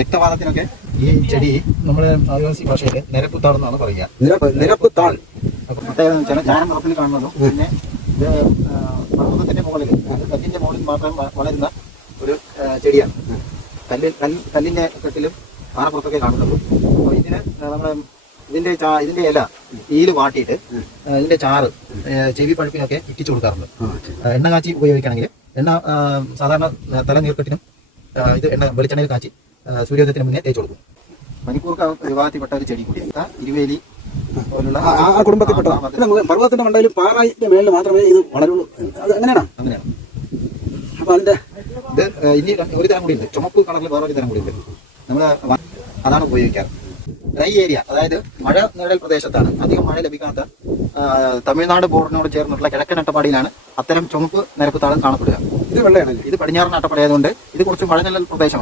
രക്തവാദത്തിനൊക്കെ ഈ ചെടി നമ്മുടെ ആദിവാസി ഭാഷയിൽ നിരപ്പുത്താൾ എന്നാണ് പറയുക. നിരപ്പുത്താൾ പ്രത്യേകത വെച്ചാൽ ചാരം നിറത്തിൽ കാണുന്നതും പിന്നെ ഇത് പർവ്വതത്തിന്റെ മുകളിൽ കല്ലിന്റെ മുകളിൽ മാത്രം വളരുന്ന ഒരു ചെടിയാണ്. കല്ലിന്റെ കെട്ടിലും പാറപ്പുറത്തൊക്കെ കാണുന്നുള്ളൂ. അപ്പോൾ ഇതിന് നമ്മള് ഇതിന്റെ ഇല ഈല് വാട്ടിയിട്ട് ഇതിന്റെ ചാറ് ചെവി പഴുപ്പിനൊക്കെ ഇറ്റിച്ചു കൊടുക്കാറുണ്ട്. എണ്ണ കാച്ചി ഉപയോഗിക്കുകയാണെങ്കിൽ എണ്ണ സാധാരണ തലനീർക്കെട്ടിനും ഇത് എണ്ണ വെളിച്ചെണ്ണയിൽ കാച്ചി സൂര്യോദയത്തിന് മുന്നേ തേച്ചു കൊടുക്കും. മണിക്കൂർക്ക് വിഭാഗത്തിൽപ്പെട്ട ഒരു ചെടി കൂടി ഇരുവേലി പോലുള്ള കുടുംബത്തിൽപ്പെട്ട പർവ്വതത്തിന്റെ മണ്ടയിൽ പാറയുടെ മേളിൽ മാത്രമേ ഇത് വളരുള്ളൂ. അത് അങ്ങനെയാണ്. അപ്പൊ അതിന്റെ ഇത് ഇനി ഒരു തരം കൂടി ഉണ്ട്, ചുമപ്പ് കളറിൽ വേറൊരു തരം കൂടി ഉണ്ട്. നമ്മൾ അതാണ് ഉപയോഗിക്കാറ്. ഡ്രൈ ഏരിയ, അതായത് മഴ നിഴൽ പ്രദേശത്താണ്, അധികം മഴ ലഭിക്കാത്ത തമിഴ്നാട് ബോർഡിനോട് ചേർന്നിട്ടുള്ള കിഴക്കൻ അട്ടപ്പാടിയിലാണ് അത്തരം ചുമപ്പ് നിരപ്പുത്താളം കാണപ്പെടുക. ഇത് വെള്ളയാണ്. ഇത് പടിഞ്ഞാറൻ അട്ടപ്പാടി ആയതുകൊണ്ട് ഇത് കുറച്ച് മഴ നിഴൽ പ്രദേശമാണ്.